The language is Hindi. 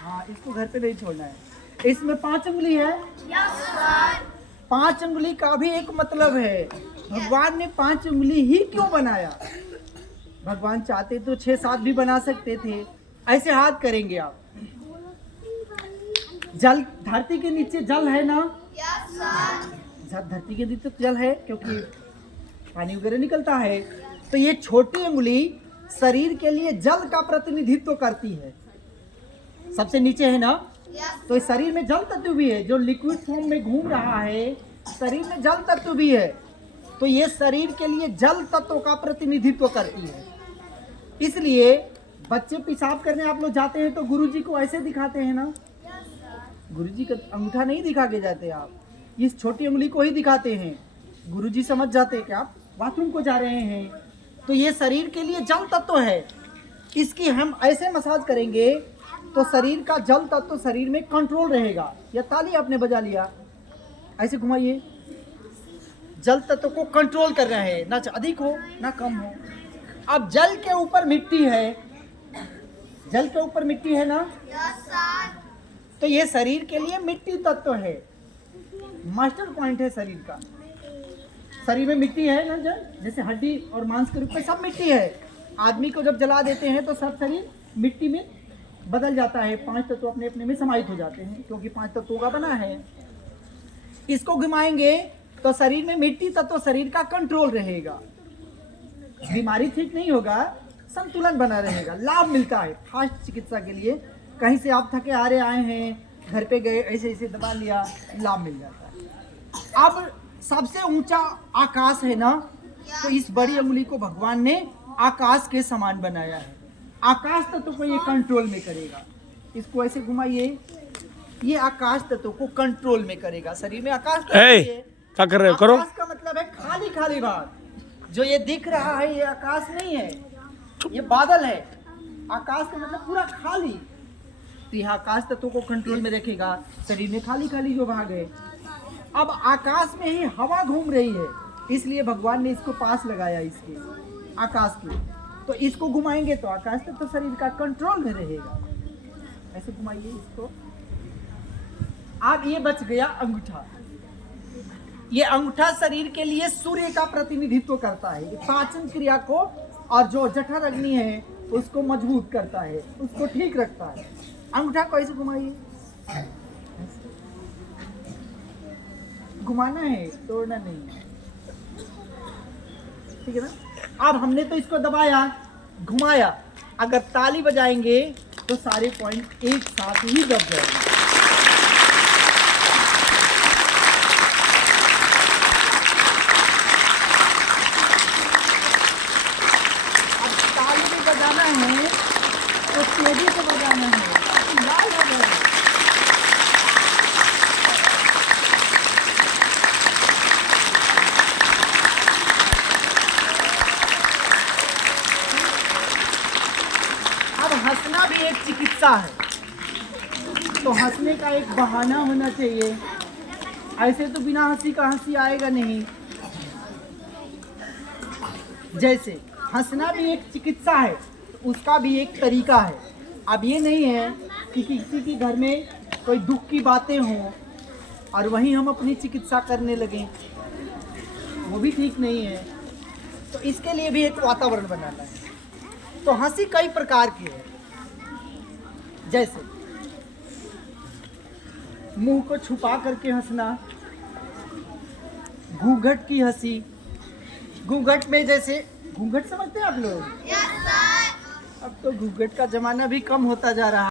हाँ, इसको घर पे नहीं छोड़ना है। इसमें 5 उंगली है। 5 उंगली का भी एक मतलब है। भगवान ने 5 उंगली ही क्यों बनाया? भगवान चाहते तो 6-7 भी बना सकते थे। ऐसे हाथ करेंगे आप। जल, धरती के नीचे जल है ना? धरती के नीचे जल है क्योंकि पानी वगैरह निकलता है। तो ये छोटी उंगली शरीर के लिए जल का प्रतिनिधित्व करती है। सबसे नीचे है ना? तो इस शरीर में जल तत्व भी है, जो लिक्विड फॉर्म में घूम रहा है। शरीर में जल तत्व भी है, तो ये शरीर के लिए जल तत्व का प्रतिनिधित्व करती है। इसलिए बच्चे पेशाब करने आप लोग जाते हैं तो गुरुजी को ऐसे दिखाते हैं ना? गुरुजी का अंगूठा नहीं दिखा के जाते आप, इस छोटी उंगली को ही दिखाते हैं। गुरुजी समझ जाते हैं कि आप बाथरूम को जा रहे हैं। तो ये शरीर के लिए जल तत्व है। इसकी हम ऐसे मसाज करेंगे तो शरीर का जल तत्व शरीर में कंट्रोल रहेगा। या ताली आपने बजा लिया, ऐसे घुमाइए। जल तत्व को कंट्रोल कर रहे हैं, ना अधिक हो ना कम हो। अब जल के ऊपर मिट्टी है, जल के ऊपर मिट्टी है ना? तो ये शरीर के लिए मिट्टी तत्व है, मास्टर पॉइंट है शरीर का। शरीर में मिट्टी है ना, जैसे हड्डी और मांस के रूप में सब मिट्टी है। आदमी को जब जला देते हैं तो सब शरीर मिट्टी में बदल जाता है। 5 तत्व अपने अपने में समाहित हो जाते हैं क्योंकि 5 तत्वों का बना है। इसको घुमाएंगे तो शरीर में मिट्टी तत्व शरीर का कंट्रोल रहेगा। बीमारी ठीक नहीं होगा, संतुलन बना रहेगा। लाभ मिलता है फास्ट चिकित्सा के लिए। कहीं से आप थके हारे आए हैं, घर पे गए, ऐसे ऐसे दबा लिया, लाभ मिल जाता है। अब सबसे ऊंचा आकाश है ना, तो इस बड़ी उंगली को भगवान ने आकाश के समान बनाया है। आकाश तत्व को ये कंट्रोल में करेगा। इसको ऐसे घुमाइए, ये आकाश तत्व को कंट्रोल में करेगा। शरीर में आकाश क्या कर रहे हो? करो। आकाश का मतलब है खाली खाली भाग। जो ये दिख रहा है ये आकाश नहीं है, ये बादल है। आकाश का मतलब पूरा खाली। तो यह आकाश तत्व को कंट्रोल में रखेगा। शरीर में खाली खाली जो भाग है। अब आकाश में ही हवा घूम रही है, इसलिए भगवान ने इसको पास लगाया इसके आकाश के। तो इसको घुमाएंगे तो आकाश तत्व शरीर का कंट्रोल में रहेगा। ऐसे घुमाइए इसको। अब ये बच गया अंगूठा। ये अंगूठा शरीर के लिए सूर्य का प्रतिनिधित्व करता है। पाचन क्रिया को और जो जठर अग्नि है उसको मजबूत करता है, उसको ठीक रखता है। अंगूठा को ऐसे घुमाइए, घुमाना है, तोड़ना नहीं है, ठीक है ना? अब हमने तो इसको दबाया, घुमाया। अगर ताली बजाएंगे तो सारे पॉइंट एक साथ ही दब जाएंगे। बजाना है तो तेजी से बजाना है, लाल हो जाए। अब हंसना भी एक चिकित्सा है, तो हंसने का एक बहाना होना चाहिए। ऐसे तो बिना हंसी का हंसी आएगा नहीं। जैसे हंसना भी एक चिकित्सा है, तो उसका भी एक तरीका है। अब ये नहीं है कि किसी के घर में कोई दुख की बातें हों और वहीं हम अपनी चिकित्सा करने लगें, वो भी ठीक नहीं है। तो इसके लिए भी एक वातावरण बनाना है। तो हंसी कई प्रकार की है, जैसे मुंह को छुपा करके हंसना, घूंघट की हंसी। घूंघट में जैसे घूंघट समझते हैं आप लोग? अब तो घूंघट का जमाना भी कम होता जा रहा है।